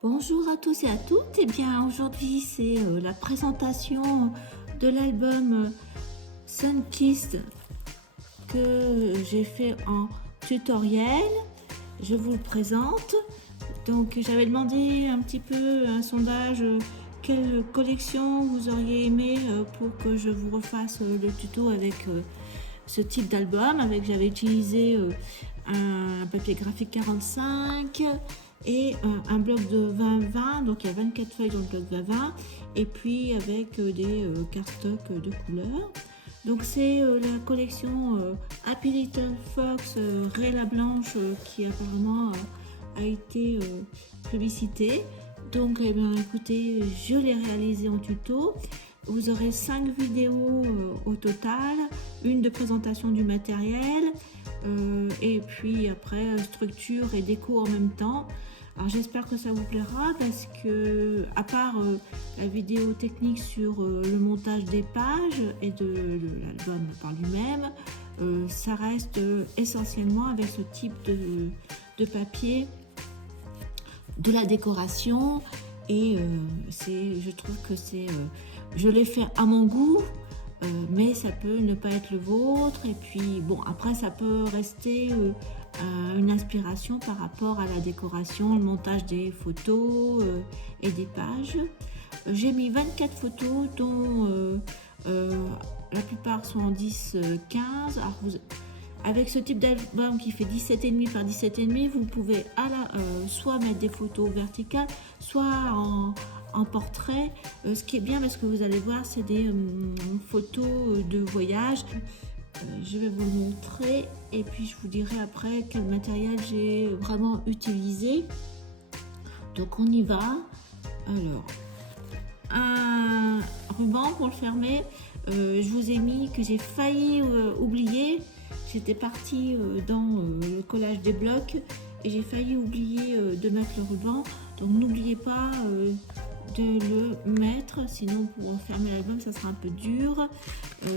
Bonjour à tous et à toutes. Eh bien, aujourd'hui, c'est la présentation de l'album Sunkissed que j'ai fait en tutoriel. Je vous le présente. Donc, j'avais demandé un petit peu un sondage quelle collection vous auriez aimé pour que je vous refasse le tuto avec ce type d'album. J'avais utilisé un papier graphique 45 et un bloc de 20-20, donc il y a 24 feuilles dans le bloc 20-20, et puis avec des cardstock de couleur. Donc c'est la collection Happy Little Fox Réla Blanche qui apparemment a été publicitée. Donc eh bien, écoutez, je l'ai réalisé en tuto. Vous aurez 5 vidéos au total, une de présentation du matériel, et puis après structure et déco en même temps. Alors j'espère que ça vous plaira parce que à part la vidéo technique sur le montage des pages et de l'album par lui-même, ça reste essentiellement avec ce type de papier de la décoration et je trouve que je l'ai fait à mon goût. Mais ça peut ne pas être le vôtre, et puis bon, après ça peut rester une inspiration par rapport à la décoration, le montage des photos et des pages. J'ai mis 24 photos dont la plupart sont en 10-15. Avec ce type d'album qui fait 17,5 par 17,5, vous pouvez soit mettre des photos verticales, soit en portrait. Ce qui est bien, parce que vous allez voir, c'est des photos de voyage. Je vais vous le montrer et puis je vous dirai après quel matériel j'ai vraiment utilisé. Donc on y va. Alors, un ruban pour le fermer. Je vous ai mis que j'ai failli oublier. J'étais partie dans le collage des blocs et j'ai failli oublier de mettre le ruban. Donc n'oubliez pas de le mettre, sinon pour fermer l'album ça sera un peu dur.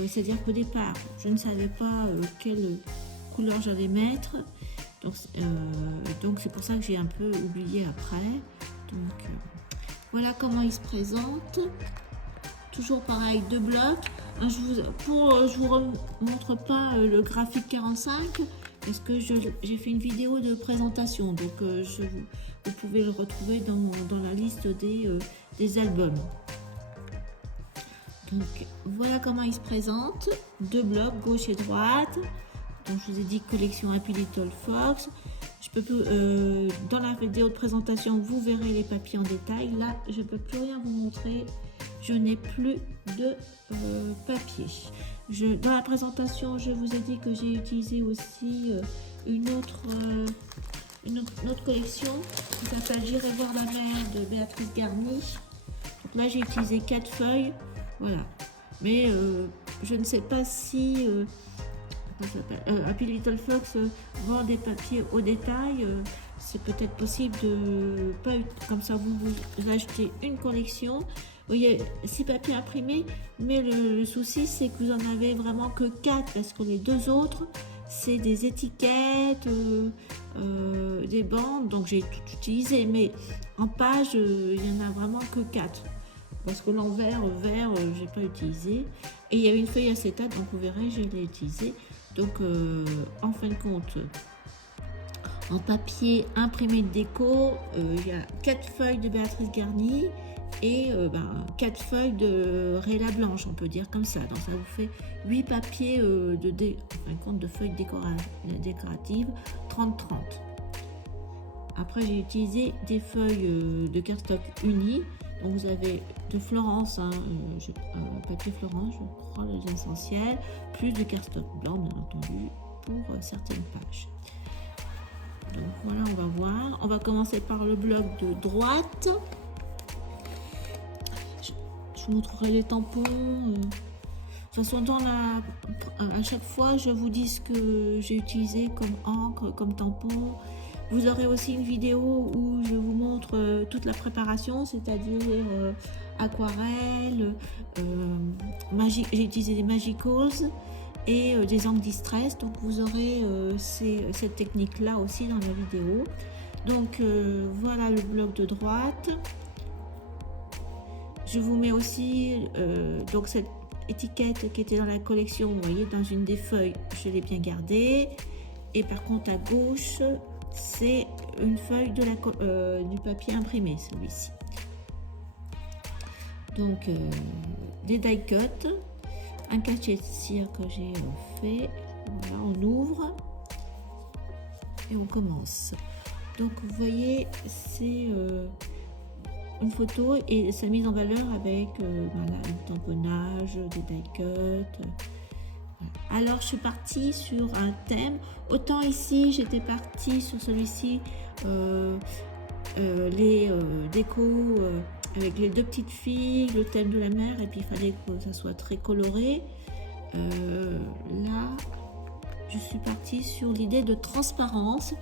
C'est-à-dire qu'au départ je ne savais pas quelle couleur j'allais mettre, donc c'est pour ça que j'ai un peu oublié après. Donc voilà comment il se présente. Toujours pareil, 2 blocs. Je vous montre pas le graphique 45 parce que j'ai fait une vidéo de présentation, donc vous pouvez le retrouver dans la liste des albums. Donc voilà comment il se présente. 2 blocs, gauche et droite. Donc je vous ai dit collection Happy Little Fox. Dans la vidéo de présentation, vous verrez les papiers en détail. Là, je ne peux plus rien vous montrer. Je n'ai plus de papier. Dans la présentation, je vous ai dit que j'ai utilisé aussi une autre collection qui s'appelle J'irai voir la mer de Béatrice Garny. Donc là, j'ai utilisé 4 feuilles. Voilà. Mais je ne sais pas si Happy Little Fox vend des papiers au détail. C'est peut-être possible de pas comme ça vous achetez une collection. Il y a 6 papiers imprimés, mais le souci c'est que vous en avez vraiment que 4 parce que les 2 autres c'est des étiquettes, des bandes, donc j'ai tout utilisé, mais en page il y en a vraiment que 4 parce que l'envers vert j'ai pas utilisé, et il y avait une feuille acétate, donc vous verrez je l'ai utilisé. Donc en fin de compte, en papier imprimé de déco, il y a 4 feuilles de Béatrice Garny et 4 feuilles de Réla Blanche, on peut dire comme ça. Donc ça vous fait 8 papiers de feuilles décoratives 30-30. Après j'ai utilisé des feuilles de cardstock uni. Donc vous avez de Florence, papier Florence, je crois, les essentiels, plus de cardstock blanc bien entendu pour certaines pages. Donc voilà, on va voir. On va commencer par le bloc de droite. Je vous montrerai les tampons. De toute façon, à chaque fois, je vous dis ce que j'ai utilisé comme encre, comme tampon. Vous aurez aussi une vidéo où je vous montre toute la préparation, c'est-à-dire aquarelle, j'ai utilisé des Magicals et des encres Distress. Donc vous aurez cette technique-là aussi dans la vidéo. Donc voilà le bloc de droite. Je vous mets aussi donc cette étiquette qui était dans la collection, vous voyez, dans une des feuilles, je l'ai bien gardée. Et par contre à gauche, c'est une feuille de du papier imprimé, celui-ci. Donc des die cuts, un cachet de cire que j'ai fait. Voilà, on ouvre et on commence. Donc vous voyez, c'est une photo et sa mise en valeur avec voilà, le tamponnage, des die cuts. Voilà. Alors je suis partie sur un thème. Autant ici j'étais partie sur celui-ci, les décos avec les deux petites filles, le thème de la mer, et puis il fallait que ça soit très coloré. Là, je suis partie sur l'idée de transparence.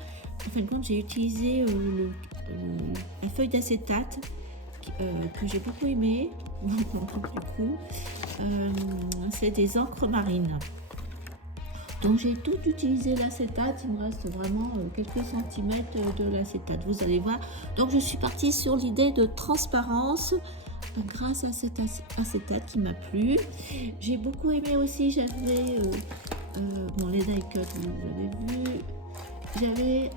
En fin de compte, j'ai utilisé la feuille d'acétate que j'ai beaucoup aimé. Du coup, c'est des encres marines. Donc j'ai tout utilisé l'acétate, il me reste vraiment quelques centimètres de l'acétate, vous allez voir. Donc je suis partie sur l'idée de transparence grâce à cet acétate qui m'a plu. J'ai beaucoup aimé aussi, j'avais bon, les die cuts, vous avez vu, j'avais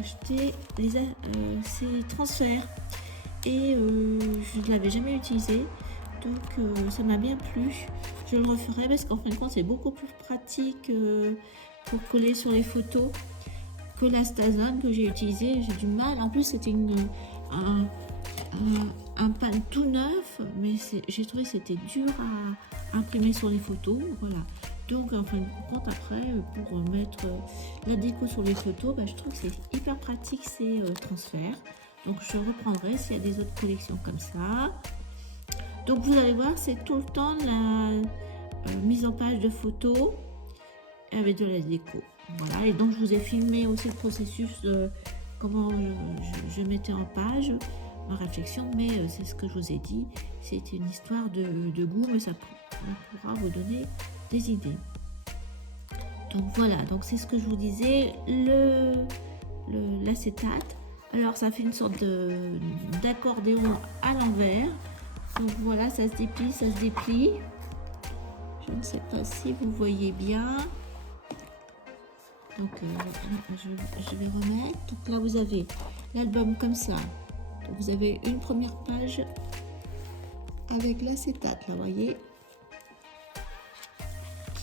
acheté ces transferts et je ne l'avais jamais utilisé, donc ça m'a bien plu. Je le referai parce qu'en fin de compte c'est beaucoup plus pratique pour coller sur les photos que la Stazone que j'ai utilisé. J'ai du mal, en plus c'était un pan tout neuf, mais j'ai trouvé que c'était dur à imprimer sur les photos. Voilà, donc en fin de compte après pour mettre la déco sur les photos, je trouve que c'est hyper pratique ces transferts. Donc je reprendrai s'il y a des autres collections comme ça. Donc vous allez voir, c'est tout le temps la mise en page de photos avec de la déco. Voilà, et donc je vous ai filmé aussi le processus de comment je mettais en page ma réflexion, mais c'est ce que je vous ai dit, c'est une histoire de goût, mais ça pourra vous donner des idées. Donc voilà, donc c'est ce que je vous disais, l'acétate. Alors ça fait une sorte d'accordéon à l'envers. Donc voilà, ça se déplie, ça se déplie. Je ne sais pas si vous voyez bien. Donc je vais remettre. Donc là vous avez l'album comme ça. Donc, vous avez une première page avec l'acétate, là, vous voyez,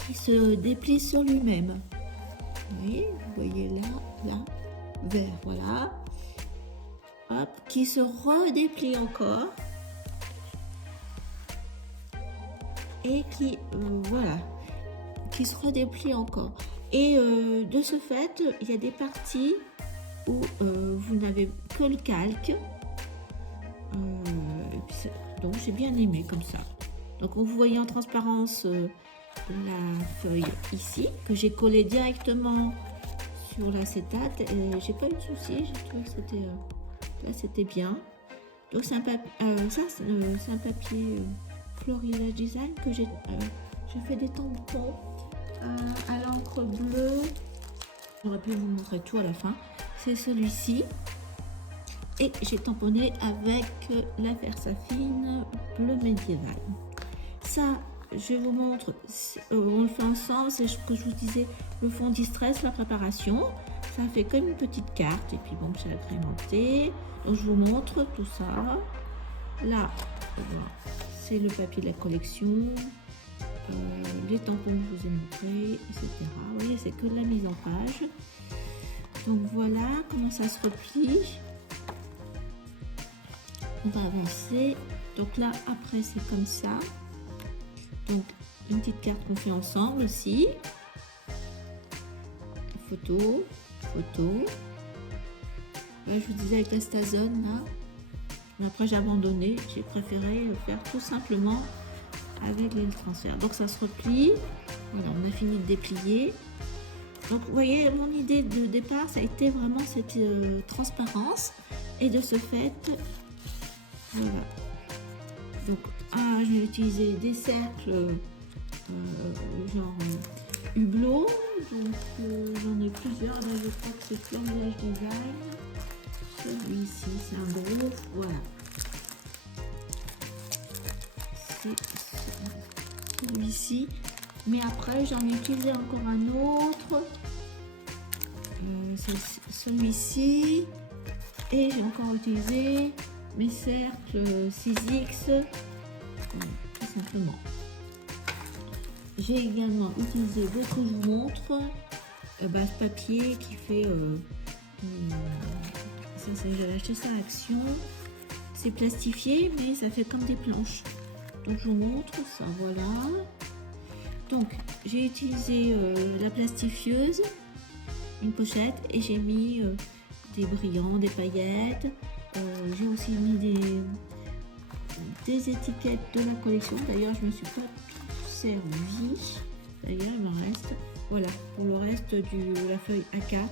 qui se déplie sur lui-même. Vous voyez là, vert, voilà. Hop, qui se redéplie encore. Et qui, voilà, qui se redéplie encore. Et de ce fait, il y a des parties où vous n'avez que le calque. Donc j'ai bien aimé comme ça. Donc vous voyez en transparence la feuille ici, que j'ai collé directement sur l'acétate. J'ai pas eu de souci, j'ai trouvé que c'était là c'était bien. Donc c'est un, c'est un papier Florida Design que j'ai fait des tampons à l'encre bleue. J'aurais pu vous montrer tout à la fin. C'est celui-ci. Et j'ai tamponné avec la Versafine bleu médiéval. Ça, je vous montre, on le fait ensemble, c'est ce que je vous disais, le fond distress, la préparation. Ça fait comme une petite carte, et puis bon, j'ai agrémenté. Donc je vous montre tout ça. Là, c'est le papier de la collection, les tampons que je vous ai montrés, etc. Vous voyez, c'est que de la mise en page. Donc voilà comment ça se replie. On va avancer. Donc là, après, c'est comme ça. Donc, une petite carte qu'on fait ensemble aussi. Photo, photo. Là, je vous disais avec la Stazone, là. Mais après, j'ai abandonné. J'ai préféré le faire tout simplement avec les transferts. Donc, ça se replie. Voilà, on a fini de déplier. Donc, vous voyez, mon idée de départ, ça a été vraiment cette transparence. Et de ce fait, voilà. Donc, je vais utiliser des cercles genre Hublot. Donc, j'en ai plusieurs. Là, je crois que c'est Florida Design. celui-ci, c'est un gros, voilà. C'est celui-ci. Mais après, j'en ai utilisé encore un autre. C'est celui-ci. Et j'ai encore utilisé mes cercles 6X. Tout simplement. J'ai également utilisé d'autres que je vous montre. Ce papier qui fait... j'ai acheté ça à Action. C'est plastifié, mais ça fait comme des planches. Donc je vous montre ça, voilà. Donc j'ai utilisé la plastifieuse, une pochette, et j'ai mis des brillants, des paillettes. J'ai aussi mis des étiquettes de la collection. D'ailleurs, je me suis pas tout servi. D'ailleurs, il m'en reste. Voilà, pour le reste de la feuille A4.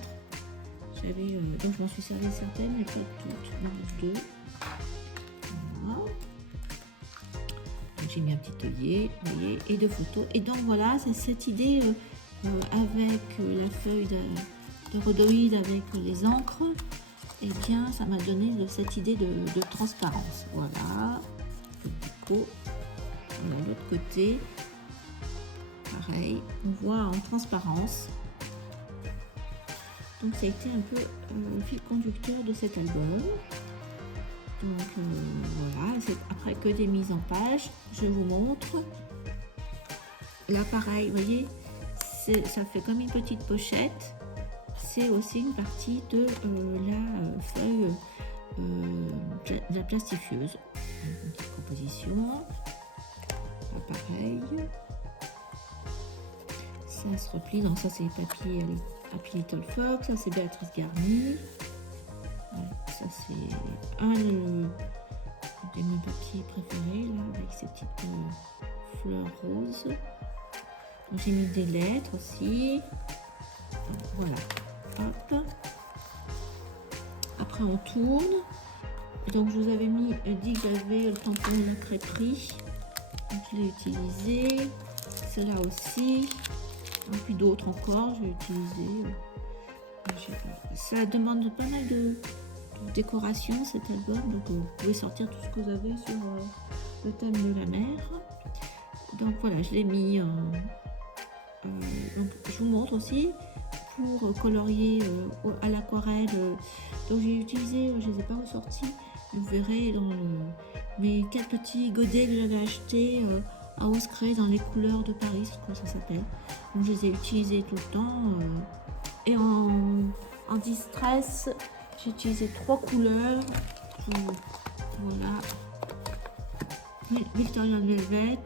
J'avais donc je m'en suis servi certaines, mais pas toutes. Il en reste 2. Voilà. J'ai mis un petit œillet, vous voyez, et 2 photos. Et donc voilà, c'est cette idée avec la feuille de rhodoïde avec les encres. Et bien, ça m'a donné cette idée de transparence. Voilà. Voilà, l'autre côté, pareil, on voit en transparence. Donc ça a été un peu le fil conducteur de cet album. Donc voilà, c'est après que des mises en page. Je vous montre. Là pareil, vous voyez, ça fait comme une petite pochette. C'est aussi une partie de la feuille de la plastifieuse. Une petite composition. Là pareil. Ça se replie, donc ça c'est les papiers Happy Little Fox, ça c'est Béatrice Garnier. Ça c'est un de mes papiers préférés là, avec ces petites fleurs roses. J'ai mis des lettres aussi. Voilà. Hop. Après on tourne. Donc je vous avais dit que j'avais le tampon de la crêperie. Donc je l'ai utilisé. Cela aussi. Et puis d'autres encore, je vais utiliser. Ça demande pas mal de décoration cet album, donc vous pouvez sortir tout ce que vous avez sur le thème de la mer. Donc voilà, je l'ai mis. Donc je vous montre aussi pour colorier à l'aquarelle. Donc j'ai utilisé, je ne les ai pas ressortis. Vous verrez dans mes 4 petits godets que j'avais achetés à Oscré dans les couleurs de Paris, c'est comme ça s'appelle. Donc je les ai utilisés tout le temps. Et en distress, j'ai utilisé 3 couleurs. Voilà. Victorian Velvet,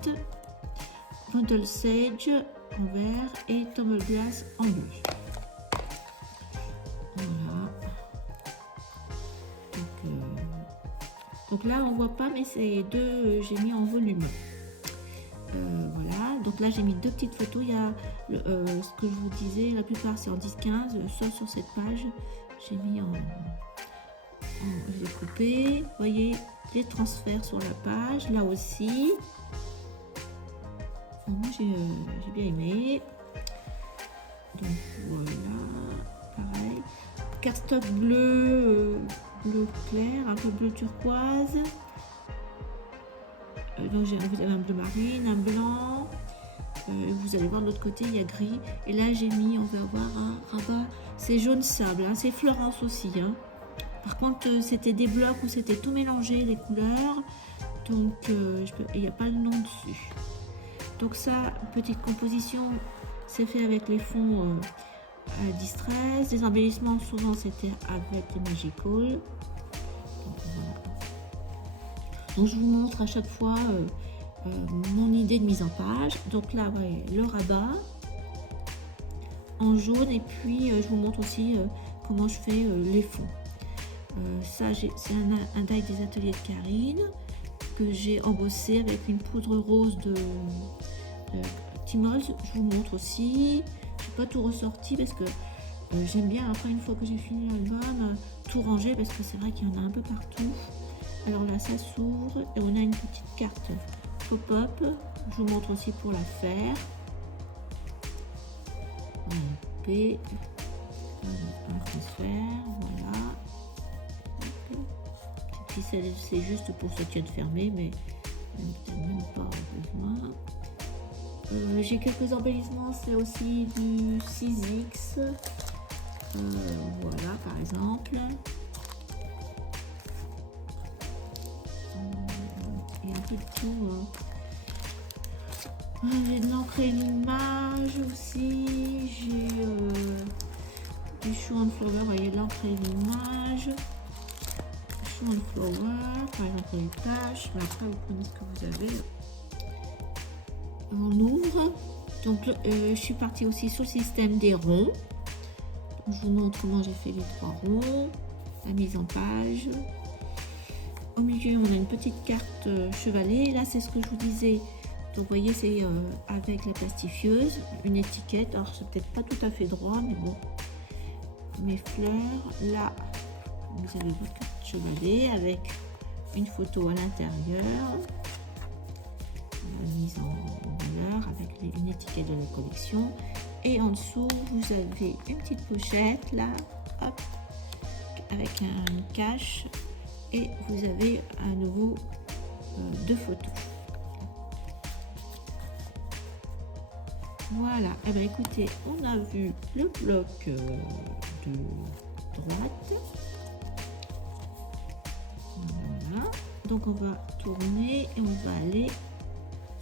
Bundle Sage en vert et Tumble Glass en bleu. Voilà. Donc là, on voit pas, mais c'est 2, j'ai mis en volume. Voilà, donc là j'ai mis 2 petites photos. Il y a ce que je vous disais, la plupart c'est en 10-15, sauf sur cette page, j'ai mis j'ai coupé, vous voyez, les transferts sur la page, là aussi. Bon, moi j'ai bien aimé. Donc voilà, pareil. Cardstock bleu, bleu clair, un peu bleu turquoise. Donc vous avez un bleu marine, un blanc, vous allez voir de l'autre côté il y a gris, et là j'ai mis, on va avoir un rabat, c'est jaune sable, hein, c'est Florence aussi, hein. Par contre c'était des blocs où c'était tout mélangé les couleurs, donc il n'y a pas le nom dessus. Donc ça, petite composition, c'est fait avec les fonds Distress, les embellissements souvent c'était avec les Magical. Donc je vous montre à chaque fois mon idée de mise en page. Donc là, ouais, le rabat en jaune, et puis je vous montre aussi comment je fais les fonds. Ça, c'est un die des ateliers de Karine que j'ai embossé avec une poudre rose de Timols. Je vous montre aussi. Je n'ai pas tout ressorti parce que j'aime bien, après une fois que j'ai fini l'album, tout ranger, parce que c'est vrai qu'il y en a un peu partout. Alors là, ça s'ouvre et on a une petite carte pop-up. Je vous montre aussi pour la faire. Un transfert, voilà. si c'est juste pour se tienne fermé, mais même pas besoin. J'ai quelques embellissements, c'est aussi du 6X. Voilà, par exemple. Il y a un peu de tout. J'ai de l'encre et l'image aussi. J'ai du Show and Flower, vous voyez, de l'encre et l'image. Show and Flower, par exemple les tâches. Mais après, vous prenez ce que vous avez. On ouvre. Donc, je suis partie aussi sur le système des ronds. Je vous montre comment j'ai fait les 3 ronds. La mise en page. Au milieu, on a une petite carte chevalet. Là, c'est ce que je vous disais. Donc, vous voyez, c'est avec la plastifieuse, une étiquette. Alors, c'est peut-être pas tout à fait droit, mais bon. Mes fleurs. Là, vous avez votre carte chevalet avec une photo à l'intérieur. La mise en valeur avec une étiquette de la collection. Et en dessous, vous avez une petite pochette, là, hop, avec un cache. Et vous avez à nouveau 2 photos. Voilà, eh bien, écoutez, on a vu le bloc de droite. Voilà, donc on va tourner et on va aller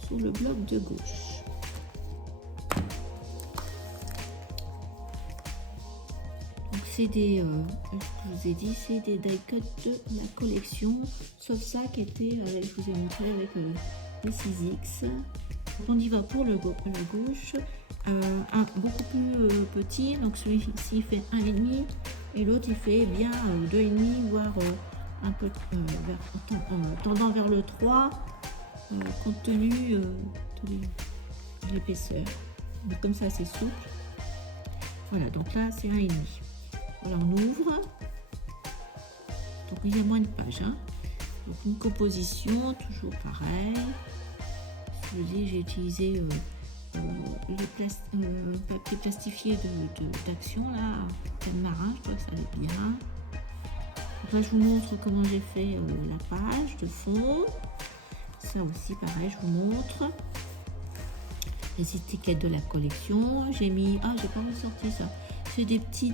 sur le bloc de gauche. Donc c'est des, je vous ai dit, c'est des die cuts de la collection, sauf ça qui était, je vous ai montré avec les 6X. On y va pour la gauche, un beaucoup plus petit, donc celui-ci fait 1,5 et l'autre il fait bien 2,5, voire un peu tendant vers le 3, compte tenu de l'épaisseur. Comme ça c'est souple. Voilà, donc là c'est 1,5. Voilà, on ouvre. Donc il y a moins de pages. Hein. Donc une composition, toujours pareil. Je vous dis, j'ai utilisé le papier plastifié d'Action, là, thème marin, je crois que ça allait bien. Donc là, je vous montre comment j'ai fait la page de fond. Ça aussi, pareil, je vous montre. Les étiquettes de la collection. J'ai mis... Ah, j'ai pas ressorti ça. C'est des petits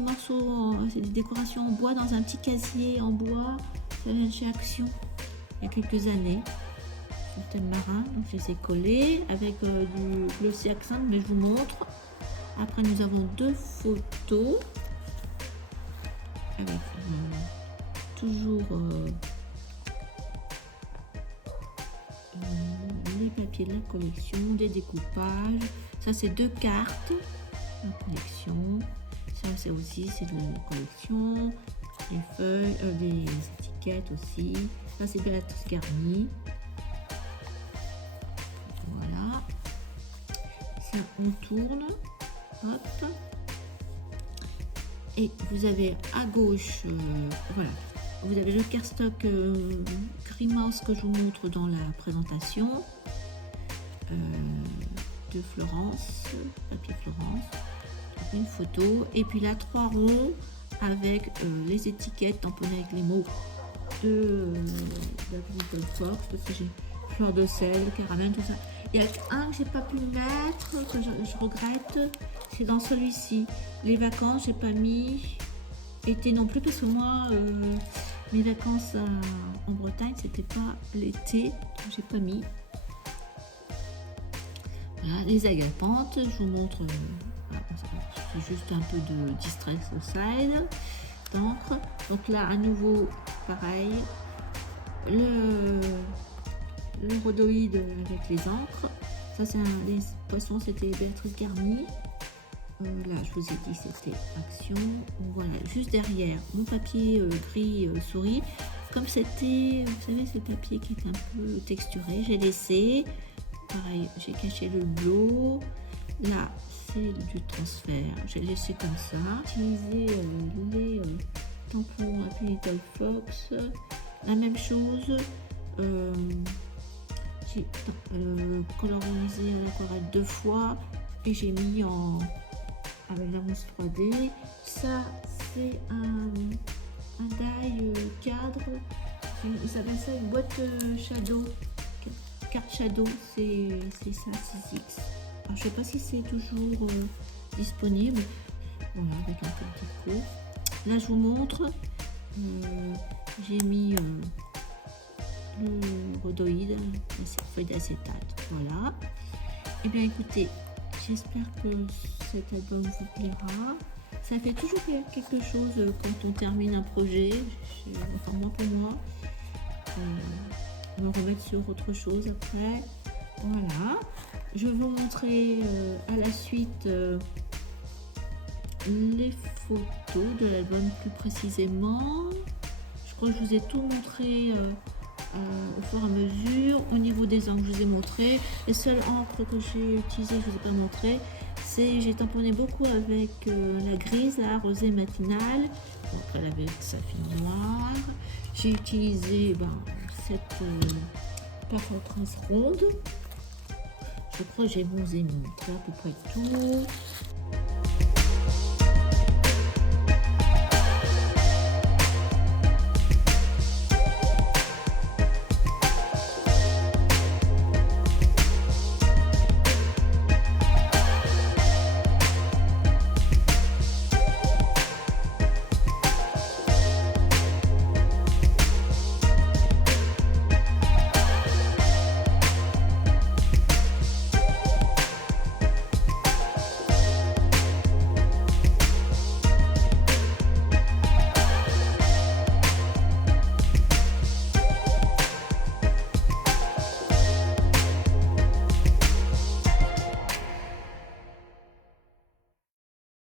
morceaux, c'est des décorations en bois dans un petit casier en bois. Ça vient de chez Action, il y a quelques années. Le thème marin, donc je les ai collés avec du glossy accent, mais je vous montre. Après, nous avons 2 photos avec toujours les papiers de la collection, des découpages. Ça, c'est 2 cartes de la collection. Ça, c'est aussi de la collection. Les feuilles, les étiquettes aussi. Ça, c'est Béatrice Garnier. Voilà, ça on tourne, hop, et vous avez à gauche, voilà, vous avez le cardstock Gris Mouse que je vous montre dans la présentation de Florence, papier Florence, une photo, et puis là 3 ronds avec les étiquettes tamponnées avec les mots de la Little Fox, parce que j'ai fleur de sel, caramel, tout ça. Il y a un que j'ai pas pu mettre, que je regrette, c'est dans celui-ci. Les vacances, j'ai pas mis. Été non plus, parce que moi, mes vacances en Bretagne, c'était pas l'été, donc j'ai pas mis. Voilà, les agapantes, je vous montre. C'est juste un peu de Distress Side d'encre. Donc là, à nouveau, pareil. Le rhodoïde avec les encres. Ça, c'est les poissons, c'était Béatrice Garnier. Là, je vous ai dit, c'était Action. Voilà, juste derrière, mon papier gris souris. Comme c'était, vous savez, ce papier qui est un peu texturé, j'ai laissé. Pareil, j'ai caché le bleu. Là, c'est du transfert. J'ai laissé comme ça. Utilisé les tampons Happy Little Fox. La même chose. J'ai colorisé à l'aquarelle 2 fois et j'ai mis avec la mousse 3D. Ça, c'est un un die cadre. Ils appellent ça une boîte shadow. Carte shadow, c'est ça, 6X. Alors, je sais pas si c'est toujours disponible. Voilà, avec un petit coup. Là, je vous montre. J'ai mis le rhodoïde, la feuille d'acétate. Voilà. Et bien, écoutez, j'espère que cet album vous plaira. Ça fait toujours quelque chose quand on termine un projet. Enfin, moi pour moi. Me remettre sur autre chose après. Voilà. Je vais vous montrer à la suite les photos de l'album plus précisément. Je crois que je vous ai tout montré au fur et à mesure. Au niveau des encres, je vous ai montré. Les seules encres que j'ai utilisées, je ne vous ai pas montré. J'ai tamponné beaucoup avec la grise, la rosée matinale. Donc elle avait sa fine noire. J'ai utilisé cette perforatrice ronde. Je crois que j'ai vous ai montré à peu près tout.